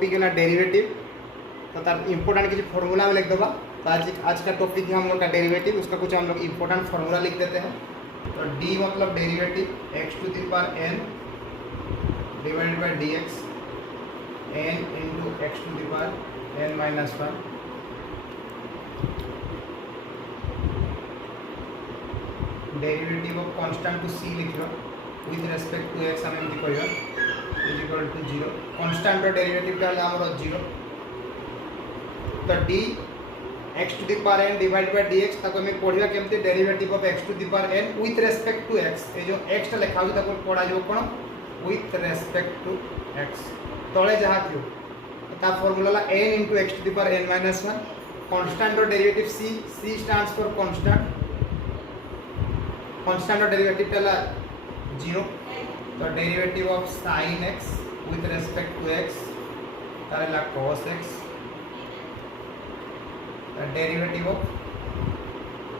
Topic है derivative. तो तार इंपॉर्टेंट किसी फॉर्मूला में लिख देगा। तो आज का टॉपिक है हम लोग का डेरिवेटिव, उसका कुछ हम लोग इंपॉर्टेंट फार्मूला लिख देते हैं। तो डी मतलब derivative x to the power n divided by D x n into x to the power n minus one derivative of constant to c लिख लो विथ रेस्पेक्ट टू एक्स आम कह is equal to zero. Constant derivative हमर zero. तो D x to the power n divide by D x ताको हमें पढ़िया केमते derivative of x to the power n with respect to x. ये जो एक्स लिखा हो ताको पढ़ा जो कोन विथ रेस्पेक्ट टू एक्स तळे जहा थियो ता फार्मूला ला n into x to the power n minus 1 constant रो derivative c stands for constant. Constant रो डेरिवेटिव ला 0। तो derivative of sin x with respect to x तारे ला cos x। Derivative of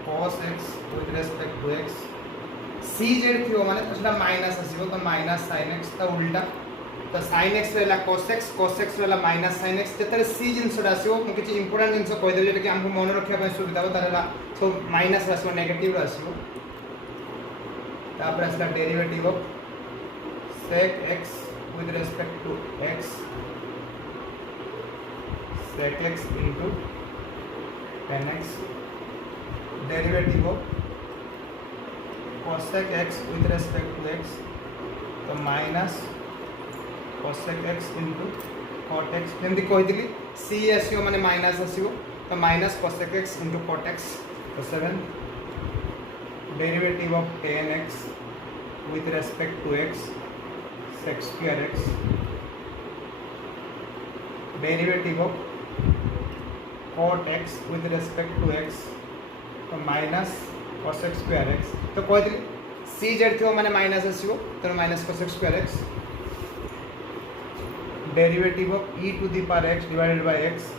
cos x with respect to x c z थियो माने उसला minus आसीबो। तो माइनस sin x तो उल्टा। तो sin x रहला cos x रहला माइनस sin x। जेतरे c जिंस आसीबो मु किछि इंपोर्टेंट जिंस कहि देबो जेटा कि हमको मन रखिया पय सुविधा हो तारेला सो माइनस आसीबो नेगेटिव आसीबो। तापर असला derivative of sec x with respect to x sec x into tan x derivative of cosec x with respect to x तो minus cosec x into cot x जेमती कहितली c आसीओ माने minus आसीओ। तो minus cosec x into cot x। तो 7 derivative of tan x with respect to x sec square x derivative of cot x with respect to x तो minus cosec square x। तो कहते c z थियो माने minus आसीबो। तो minus cosec square x derivative of e to the power x divided by x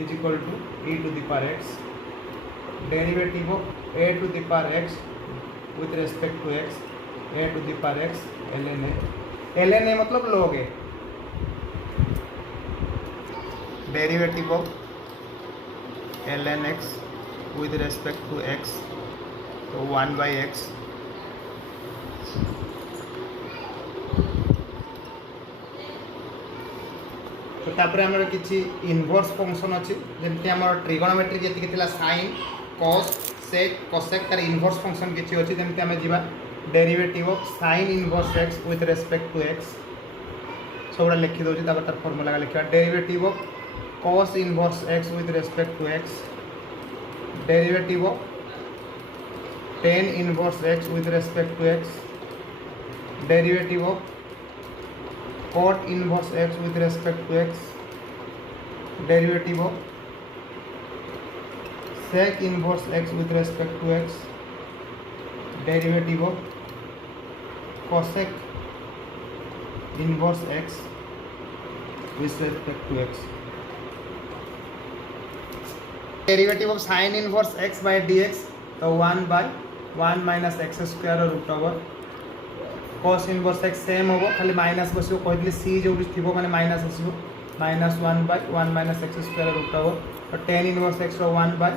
is equal to e to the power x derivative of a to the power x with respect to x a to the power x ln a मतलब log a derivative of ln x with respect to x तो 1 by x तो तापर हमर किछि inverse function अछि जेमति हमर trigonometry जेति थिला sin cos sec cosec तार इनवर्स फंक्शन किछि अछि जेमति हम जिबा derivative of sin inverse x with respect to x सोडा लिखि दोछि। तापर तार फार्मूला लिखिबा derivative of cos inverse x with respect to x derivative of tan inverse x with respect to x derivative of cot inverse x with respect to x derivative of sec inverse x with respect to x derivative of cosec inverse x with respect to x derivative of sin inverse x by dx तो 1 by 1 minus x square root over cos inverse x same होबो खाली minus बसियो कहली c जो थिबो माने minus आसीबो minus 1 by 1 minus x square root over तो tan inverse x रो 1 by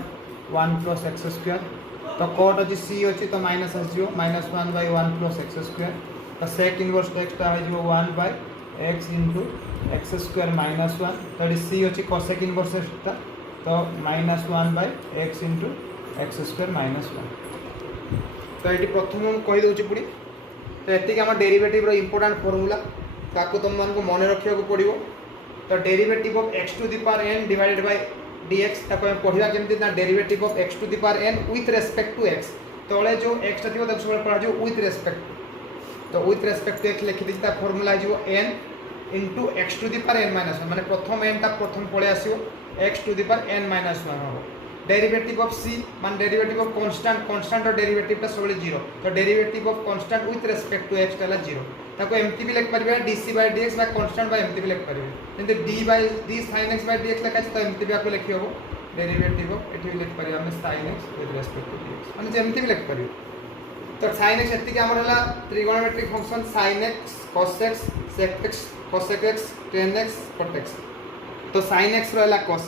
1 plus x square तो cot अछि c अछि तो माइनस आसीबो minus 1 by 1 plus x square तो sec इनवर्स x ता आइबो 1 by x into x square minus 1 तो c अछि cosec इनवर्स x ता तो minus 1 by x into x square minus 1 तो ये प्रथम हम कहि दउछि पुडी। तो एति हम डेरिवेटिव रो इंपोर्टेंट फार्मूला ताको तुम मन को मन रखिया को पड़िबो। तो derivative of x to the power n divided by dx ताको हम पढिया केमति ना derivative of x to the power n with respect to x तळे जो x थिबो ताको सब पढा जो विथ रेस्पेक्ट। तो विथ रेस्पेक्ट टू x लिखि दिता फार्मूला जिवो n into x to the power n - 1 माने प्रथम n ता प्रथम पळे आसीबो x to the power n - 1 हो। डेरिवेटिव ऑफ c मान डेरिवेटिव ऑफ कांस्टेंट और डेरिवेटिव ता सबले 0। तो derivative of constant with respect to x ताला 0 ताको एमटी भी लिख परिबे dc by dx बा कांस्टेंट बा एमटी भी लिख परिबे किंतु d sin x by dx लिखा तो एमटी भी आपको लिखि हो डेरिवेटिव ऑफ एठी भी लिख परिबे हम sin x with respect to dx माने एमटी भी लिख परिबे। तो sin x एति के हमर हला trigonometric function sin x cos x sec x cosec x tan x cot x तो sin x रहला cos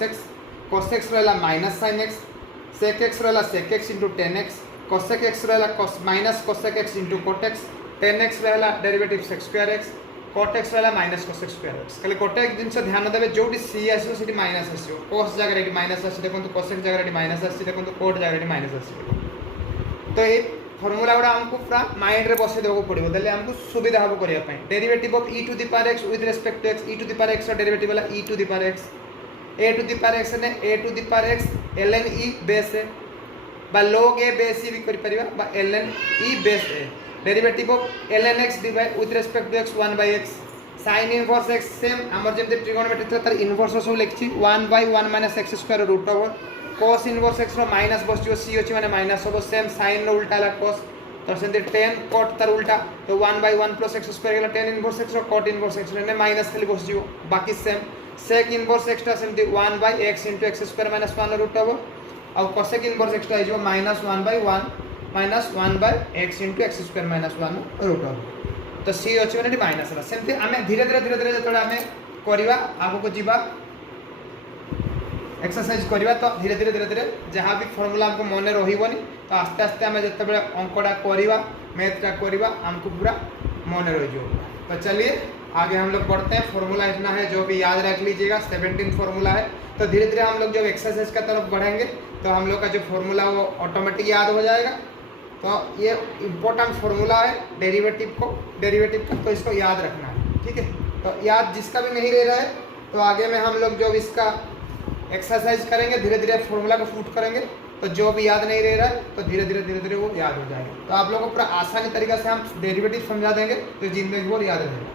x रहला minus sin x, sec x रहला sec x into tan x, cosec x रहला minus cosec x into cot x, tan x रहला derivative sec square x, cot x रहला minus cosec square x। खाली गोटे एक जिनस ध्यान देबे जोटी c आसीबो सेठी minus आसीबो, cos जगह रे माइनस आसी देखो cosec जगह रे माइनस आसी देखो cot जगह रे माइनस आसी। तो ये फॉर्मूला गुड़ा हमको पूरा माइंड रे बसे देबो पड़िबो, देले हमको सुविधा हबो करिया पई। Derivative of e to the power x with respect to x, e to the power x रा डेरिवेटिव वाला e to the power x, a to the power x ने a to the power x ln e base a बा log a base e भी करि परिबा बा ln e base a। Derivative of ln x divide with respect to x 1/x, sin inverse x same हमर जेमते trigonometry था तार inverse सब लिखछि 1/1 - x square root over cos inverse x रो माइनस बसजियो c अछि माने माइनस होबो, सेम sin रो उल्टा ला cos, तो सेंते tan cot तार उल्टा तो 1/1 + x स्क्वायर गेला tan इनवर्स x रो cot इनवर्स x ने माइनस खाली बसजियो, बाकी सेम sec इनवर्स x ता सेंते 1/x * x square - 1 root over और cosec इनवर्स x ता आइजो -1/1 - 1/x * x square - 1 root over. तो c अछि माने माइनस ला सेंते आमे धीरे धीरे जतोला आमे करिवा आगो को जीवा एक्सरसाइज करिवा, तो धीरे धीरे जहाँ भी फॉर्मूला हमको मन रहिबनी, तो आस्ते आस्ते आमे जते बेले अंकड़ा करिवा मैथटा करिवा हमको पूरा मन रह जो। तो चलिए आगे हम लोग बढ़ते हैं। फॉर्मूला इतना है जो भी याद रख लीजिएगा, 17 फॉर्मूला है। तो धीरे धीरे हम लोग जब एक्सरसाइज का तरफ बढ़ेंगे तो हम लोग का जो फॉर्मूला वो ऑटोमेटिक याद हो जाएगा। तो ये इम्पोर्टेंट फॉर्मूला है डेरिवेटिव का, तो इसको याद रखना है, ठीक है। तो याद जिसका भी नहीं रह रहा है तो आगे में हम लोग जो इसका एक्सरसाइज करेंगे धीरे धीरे फॉर्मूला को फुट करेंगे, तो जो भी याद नहीं रह रहा है तो धीरे धीरे वो याद हो जाएगा। तो आप लोगों को पूरा आसानी तरीके से हम डेरिवेटिव समझा देंगे तो जिंदगी भर याद रहेगा।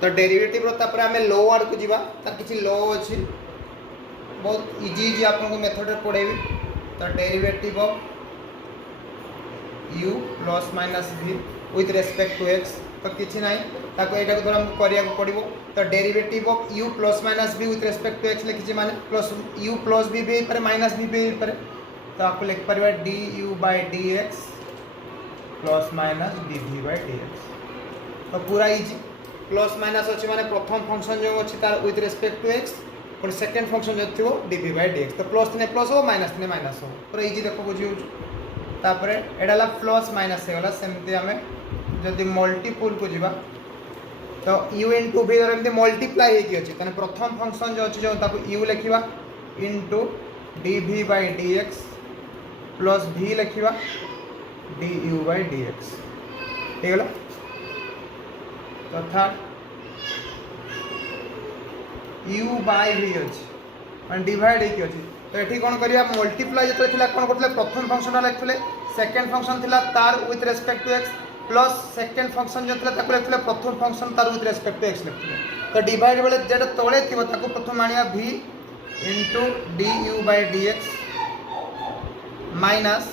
तो डेरिवेटिव तापर आम लो आड़ को जीवा, तार किसी लो अच्छी बहुत इजी आपको मेथड पढ़ेबी। तो derivative of u plus minus v with respect to x, तो किसी ना ताको एटा को धर हमको करिया को पड़िबो। तो derivative of u plus minus v with respect to x लिखिछि माने प्लस u प्लस v भी पर माइनस v भी पर, तो आपको लिख परिबा du/dx प्लस माइनस dv/dx। तो पूरा इजी प्लस माइनस अछि माने प्रथम फंक्शन जो अछि तार विथ रेस्पेक्ट टू x और सेकंड फंक्शन जो थिबो dv/dx। तो प्लस ने प्लस हो माइनस ने माइनस हो, पूरा इजी देखो बुझियो। तापरे एडाला प्लस माइनस हे गला, सेमते हमें जदि मल्टीपल को जीवा तो u * v एमते मल्टीप्लाई हे कि अछि, तने प्रथम फंक्शन जो अछि जो ताको u लिखिबा इनटू dv/dx प्लस v लिखिबा du/dx हे गला। तो थर्ड u/v अछि माने डिवाइड हे कि अछि। तो ये कौन करिया मल्टीप्लाई जो थिला कौन करथिले प्रथम फंक्शन लिखथिले, सेकंड फंक्शन थिला तार with respect to x plus second function जो थिला ताको लिखथिले प्रथम फंक्शन तार विथ रेस्पेक्ट टू x लिखथिले। तो डिवाइड बेले जेटा तळे थिबो ताको प्रथम आनिया v इनटू du/dx माइनस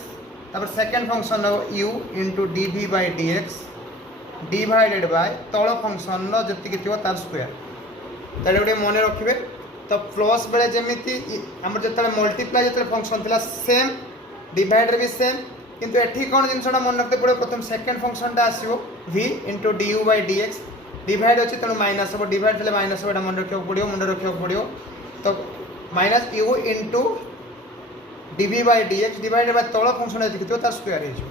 तापर second function u into dv/dx divided by तळ फंक्शन नो जति कि थिबो तार स्क्वायर। ताले गोटे मन रखिबे। तो प्लस बेले जमीती हमर जतले मल्टीप्लाई जतले फंक्शन थिला सेम, डिवाइड रे भी सेम, किंतु एठी कोन जिनसटा मन रखते पड़े प्रथम सेकंड फंक्शन टा आसीबो v इनटू du/dx डिवाइड अछि तनो माइनस हो, डिवाइड थले माइनस होडा मन रखियो पड़ियो, मन रखियो पड़ियो। तो minus u into dv/dx divide by तळ फंक्शन अछि कितो तार स्क्वायर हे जो।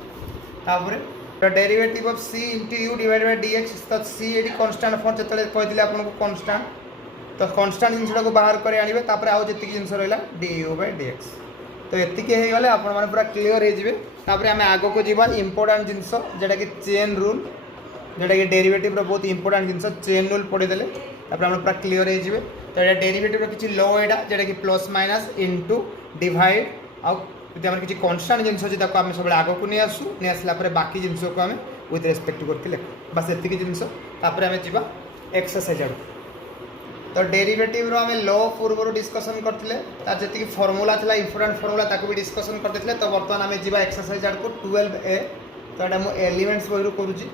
तापरे तो derivative of c into u divide by dx, तो c एडी कांस्टेंट फॉर्म जतले कहि दिले आपन को कांस्टेंट, तो कांस्टेंट जिनसटा को बाहर करे आनिबे, तापर आउ जति जिनस रहला du/dx। तो एतिके हे गले आपण माने पूरा क्लियर हे जिवे। तापर हमें आगो को जीवा इंपोर्टेंट जिनस जेटा कि चेन रूल, जेटा कि डेरिवेटिव रो बहुत इंपोर्टेंट जिनस चेन रूल पढ़ी देले तापर हम पूरा क्लियर हे जिवे। तो एटा डेरिवेटिव रो किछि लो एटा जेटा कि प्लस माइनस इनटू डिवाइड आ जदि हमर किछि कांस्टेंट जिनस अछि ताको हम सब आगो को नै आसु, नै आसला परे बाकी जिनस को हम विथ रेस्पेक्ट करके लिख, बस एतिके जिनस। तापर हमें जीवा एक्सरसाइज आड़। तो डेरिवेटिव रो हमें लो पूर्व डिस्कसन करथिले, तार जति कि फार्मूला थला इंपोर्टेंट फार्मूला ताको भी डिस्कसन करथिले। तो वर्तमान हमें जीवा एक्सरसाइज आड़ को 12a। तो एटा मो एलिमेंट्स बहिरु करूची,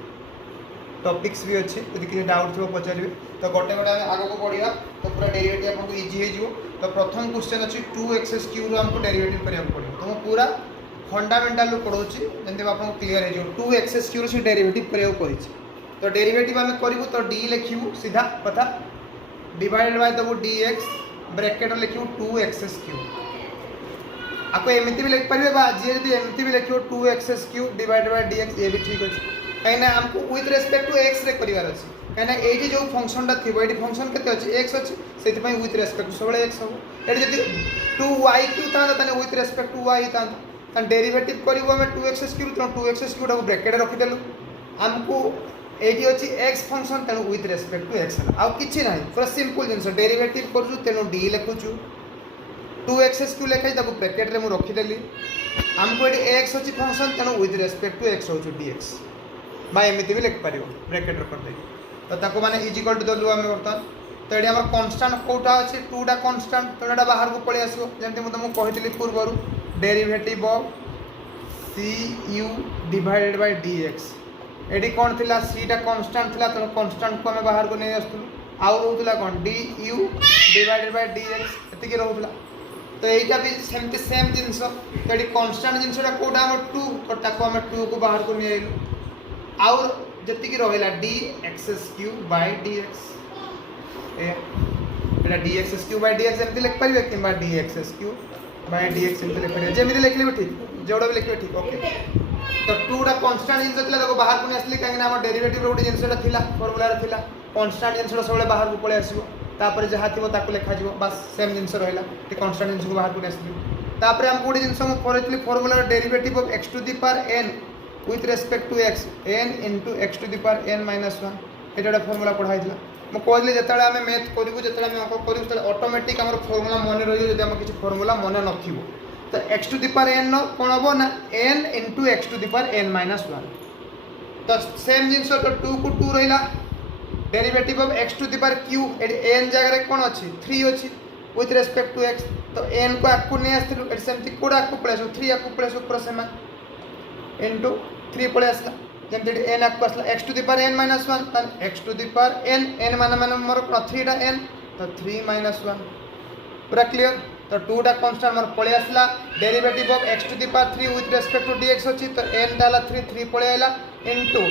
टॉपिक्स भी अच्छी, यदि किसी डाउट थो पचारे। तो गोटे गोटे आगे को बढ़िया, तो पूरा डेरिवेटिव आपको इजी हो। तो प्रथम क्वेश्चन अच्छी 2x³ हमको डेरिवेटिव करिया पड़ो। तो मैं पूरा फंडामेंटाल पढ़ाऊँगी जमी आपको क्लीयर हो। 2x³ से डेरिवेटिव करिया कही। तो डेरिवेटिव आम करूँ तो डी लिखू सीधा कथा डिवाइडेड बाय दबो dx ब्रैकेट लिखियो 2x³ आपको एमती भी लिख पारे जी यदि एमती भी लिखियो 2x³ डिवाइडेड बाय dx ये भी ठीक अच्छे कहीं हमको विथ रेस्पेक्ट टू x रे करिवार अछि कहीं एठी जो फंक्शन टा थिबो एठी फंक्शन केते अछि x अछि सेति पई विथ रेस्पेक्ट टू सबले x हो एठी जदि 2y³ था तने विथ रेस्पेक्ट टू y था तन डेरिवेटिव करिवो हमें 2x³ तो 2x³ टा ब्रैकेट रखि देलु हमको एठी अछि x फंक्शन तने विथ रेस्पेक्ट टू x आ किछि नाही पूरा सिंपल जिंस डेरिवेटिव करजु तेनो d लिखुछु 2x³ लेखाई ताको ब्रैकेट रे मु रखि देली हमको एठी x अछि फंक्शन तने विथ रेस्पेक्ट टू x होछु dx बाय एमिति भी लिख पारिबो ब्रैकेट रे कर दे तो ताको माने इज इक्वल टू दलु हमें बर्तन तो एठी हमर कांस्टेंट कोटा अछि 2 टा कांस्टेंट तो एटा बाहर को पळे आसीबो जेंति मु तुमको कहितली पूर्वरु derivative of cu divided by dx एठी कोन थिला c टा कांस्टेंट थिला तो कांस्टेंट को हमें बाहर को नै आस्तु आउ रहउतला कोन du डिवाइडेड बाय dx एति के रहउतला तो एटा भी सेमति सेम जिंस तो एठी कांस्टेंट जिंसटा कोटा हम 2 तो ताको हम 2 को बाहर को नै आइलु और जति की रहला dx³ बाय dx एटा dx³ बाय dx एमति लिख परिबे किबा dx³ बाय dx एमति लिख परिबे जेमि लिखले ठीक जेवडा भी लिखले ठीक ओके तो 2 टा कांस्टेंट जिंस थिला ताको बाहर को नै आसली काहे ना हम डेरिवेटिव रो जिंसटा थिला फार्मूला रे थिला कांस्टेंट जिंसटा सबले बाहर को पळे आसीबो तापर जहा थिबो ताको लिखा जिवो बस सेम जिंस रहला ती कांस्टेंट जिंस को बाहर को नै आसली तापर हम कोडी जिंस हम करथली फार्मूला रे derivative of x to the power n with respect to x n into x to the power n minus 1 Etah formula पढाई दिला म कहले जेतले हम मैथ करिवु जेतले हम अंक करिवु त ऑटोमेटिक हमर फार्मूला मने रहियो जदि हम किछि फार्मूला मने नथिबो तो x to the power n न कोन हबो ना n into x to the power n minus 1 तो सेम जिंस तो 2 को 2 रहिला derivative of x to the power q एडी n जगह रे कोन अछि 3 अछि with respect to x तो n को आकु नै आस्तलु एडी सेमति कोडा आकु प्लस 3 आकु प्लस प्रसेमा into 3 पळे असला जेमते n आकु असला x to the power n minus 1 तन x to the power n n माने मोर 3 टा n तो 3 minus 1 पूरा क्लियर तो 2 टा कांस्टेंट मोर पळे असला derivative of x to the power 3 with respect to dx अछि तो n डाला 3 3 पळे आइला into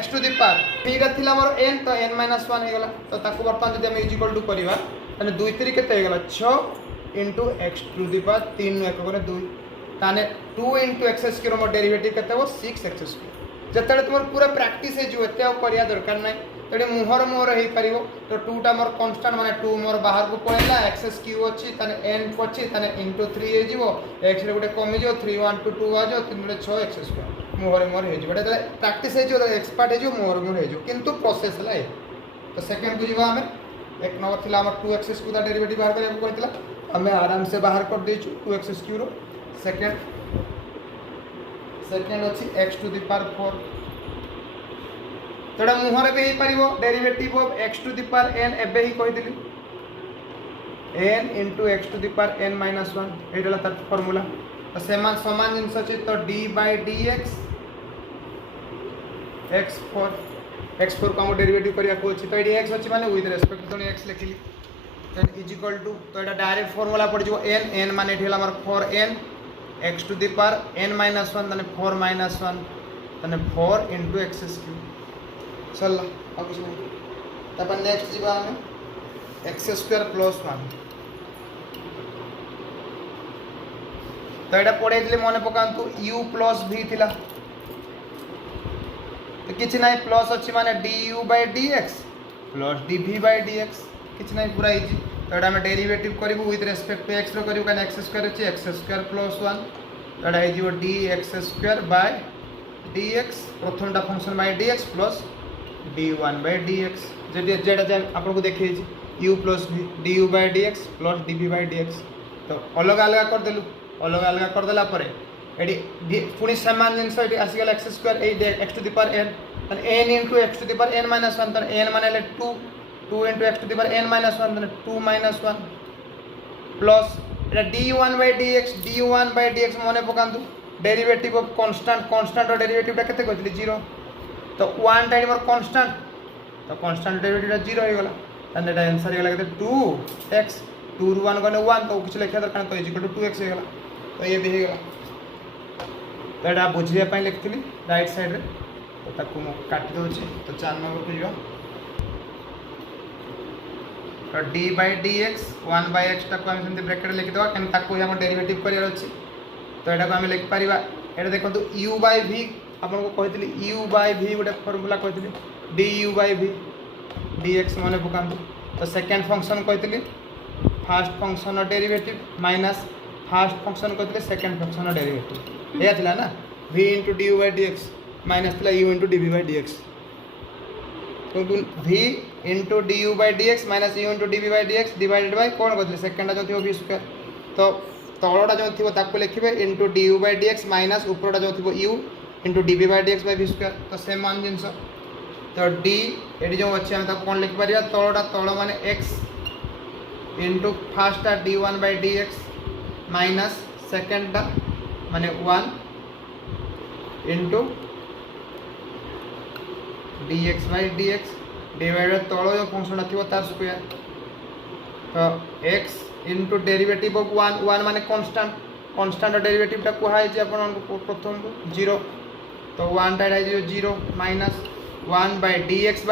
x to the power 3 टा थिला मोर n तो n minus 1 हे गेला तो ताकू वर्तमान जदि हम इक्वल टू करबा तने 2 3 केते हे गेला 6 into x to the power 3 1 करे 2 ताने 2 into x² मोर डेरिवेटिव केते हो 6x² जतले तुमर पूरा प्रैक्टिस हे जो एते करिया दरकार नै तडे मुहर मोर हे परिबो तो 2 टा मोर कांस्टेंट माने 2 मोर बाहर को पळेला x³ अछि तने n अछि तने into 3 हे जिवो x रे गुटे कमी जो 3 1 2 2 आ जो 3 गुटे 6x² मुहर मोर हे जिवो एटा प्रैक्टिस हे जो एक्सपर्ट हे जो मुहर मोर हे जो किंतु प्रोसेस ला तो सेकंड को जिवो हमें एक नंबर थिला हमर 2x² दा डेरिवेटिव बाहर करे को कहतिला हमें आराम से बाहर कर देछु 2x³ रो सेकंड अछि x to the power 4 तडा मुहर बे हे परिबो derivative of x to the power n एबे ही कहि दिली n into x to the power n minus 1 एडला त फार्मूला तो समान जिंस अछि तो d by dx x4 का हम डेरिवेटिव करिया को अछि तो एडी x अछि माने विथ रेस्पेक्ट टू x लिखिली देन इज इक्वल टू तो एटा डायरेक्ट फार्मूला पड़ जिवो n माने एठी हमर 4n x to the power n minus 1 तने 4 minus 1 तने 4 into x³ चल अब कुछ नहीं तब नेक्स्ट जीवा हमें x² plus 1 तो एटा पढे दिले मने पकांतु u plus v थिला तो किछ नाही प्लस अछि माने du by dx plus dv by dx किछ नाही पूरा इजी तो एटा हम डेरिवेटिव करिवु विथ रेस्पेक्ट टू x रो करिवु कान x² अछि x² plus 1 तो एटा हे जिवो dx² by dx प्रथम टा function by dx plus d1 by dx जेटा जे आपन को देखै छी u plus v du by dx plus dv by dx तो अलग अलग कर देला परे एडी पुनी समान जिंस एडी आसी गेला x² A x to the power n and n into x to the power n minus 1 त n माने ले 2 into x to the power n minus 1 त 2 minus 1 plus Etah d1 by dx मने पकांतु derivative of constant और derivative टा केते कहतली 0 तो 1 time और कांस्टेंट तो कांस्टेंट डेरिवेटिव टा 0 हो गेला तने एटा आंसर हे गेला केते 2x 2 ru 1 गने 1 तो किछ लिखा दरकार तो इज इक्वल टू 2x हे गेला तो ये भी हे गेला तो एटा बुझिया पई लिखतली राइट साइड रे तो ताकू मो काटि दो छी तो 4 नंबर पे जिवा तो d by D x 1 by x टाक आम सेमती ब्रैकेट लिखिदेवा कहीं ताको आम डेरिवेटिव करार अच्छी तो यहाँ आम लिखिपर ये देखो यू बाय भि आपको कही यू बाय भि गोटे फर्मूला कही डी यू बाय भि डी एक्स मन पकातु तो सेकेंड फंक्शन कही first function derivative minus first function कही सेकेंड फंक्शन डेरिवेटिव यह था ना v into D you by D x minus था u into D we by D X तो v into D you by D x minus u into D we by D x divided by कौन कहते सेकेंडा जो थी v square तो तलटा जो थी ताको लिखे into D you by D x minus उपरटा जो थी u into D we by D x by v square तो सेम मान जिनस तो d ये जो अच्छे आम कौन लिखिपर तलटा तल माने x इंटू फास्टा d one by D x minus सेकेंडा माने 1 into d x by D x divided तल जो फंक्शन थी तार स्क्वायर तो x इंटू डेरिवेटिव ऑफ 1 माने कांस्टेंट कांस्टेंट डेरिवेटिवटा कहुई प्रथम को 0 तो 1 टाइड 0 माइनस 1 बाय डी एक्स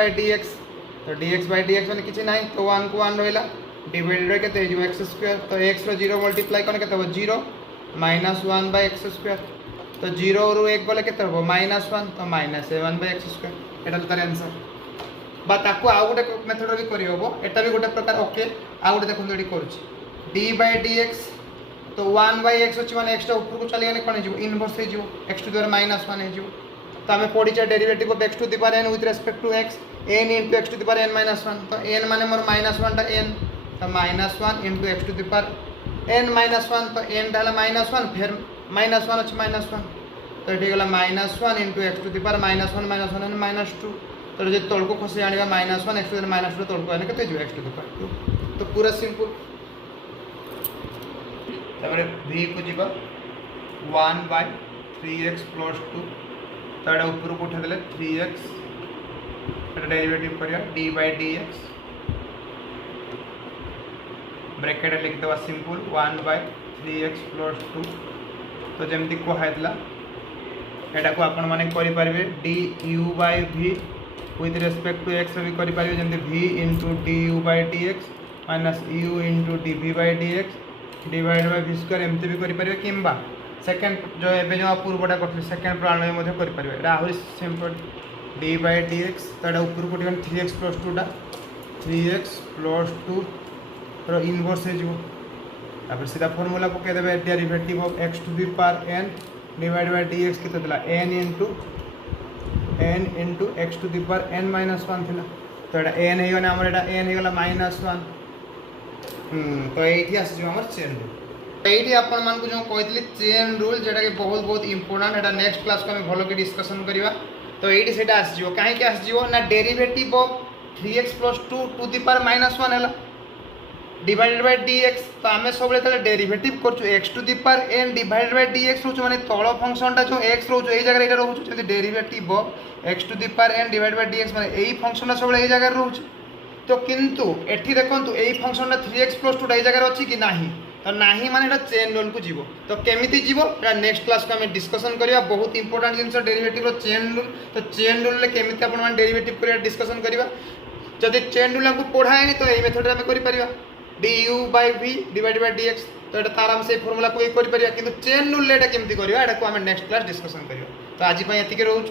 तो डी एक्स मैंने किसी ना तो 1 को 1 रहा डिवाइडेड के एक्स स्क्वायर तो एक्स रो 0 मल्टीप्लाई कौन के 0 माइनस 1 बाय एक्स स्क्वायर तो 0 रु 1 गले के माइनस 1 तो माइनस 1 बाय एक्स स्क्वायर एटा तार आंसर बा ताको आउ गोटे मेथड भी करि होबो एटा भी गोटे प्रकार ओके आउ गोटे देखो एडी करूची d बाय dx तो 1 बाय x अछि माने x टा ऊपर को चली गने कोन हिजो इनवर्स हे जिवो x to the power minus 1 हे जिवो तो हमें पढिचा derivative of x to the power n with respect to x n into x to the power n minus 1 तो n माने मोर माइनस 1 टा n तो minus 1 into x to the power n minus 1 तो n डाला minus 1 फिर minus 1 अछि minus 1 तो ये गला minus 1 into x to the power minus 1 minus 2 तो जो तल को खसी आने minus 1 X to the minus 2 तल को आने के एक्स टू द पावर 2 तो पूरा सिंपल तबरे v को जीवा 1 बाय 3x प्लस 2 तो एटा ऊपर को उठा देले 3x एटा डेरिवेटिव करिया d बाय dx ब्रैकेट लिख देवा सिंपल 1 बाय 3x प्लस 2 तो जेमती को हाइतला एटा को आपण माने करि पारबे d u by v with respect to X भी करि पारिबे जेमते v into D you by D x minus u into D we by D X divide by v square एमती भी करि पारिबे किंबा सेकंड जो एबे जो पूर्वटा करथि सेकंड प्रणाली मध्ये करि पारिबे एटा आहुरी सिंपल d बाय dx तडा ऊपर को 3x प्लस 2 टा 3x प्लस 2 रो इनवर्स हे जिवो तापर सीधा फार्मूला पके देबे derivative of x to the power n divide by dx किते देला n into x to the power n minus 1 थिला तो एटा n हे गना हमर एटा n हे गला माइनस 1 तो एठी आसी जो हमर चेन रूल एठी आपण मान को जो कहतली चेन रूल जेटा के बहुत बहुत इंपोर्टेंट एटा नेक्स्ट क्लास को हम भलो के डिस्कशन करिवा तो एठी सेटा आसी जो काहे के आसी जो ना derivative of 3x + 2 to the power -1 हैला डिवाइडेड बाय dx तो आमे सब लेतले डेरिवेटिव करछु x to the power n divided by dx रोछु माने तळ फंक्शनटा जो x रोछु एई जगह एटा रोछु जति derivative of x to the power n divided by dx माने एई फंक्शनटा सब एई जगह रोछु तो किंतु एठी देखंतु एई फंक्शनटा 3x + 2 एई जगह अछि कि नाही तो नाही माने एटा चेन रूल को जीवो तो केमिति जीवो एटा नेक्स्ट क्लास को हम डिस्कशन करिया बहुत इंपोर्टेंट जिंस डेरिवेटिव रो चेन रूल तो चेन रूल ले केमिति आपण मान डेरिवेटिव करिया डिस्कशन करिवा जदि चेन रूल हमको पढाएनी तो एई मेथड रे हम करि परिवा du by v divided by dx तो एटा ताराम से फार्मूला को करि परिया किंतु चेन रूल एटा केमिति करिवा एटा को हम नेक्स्ट क्लास डिस्कशन करिवा तो आज पय एतिके रहउछु।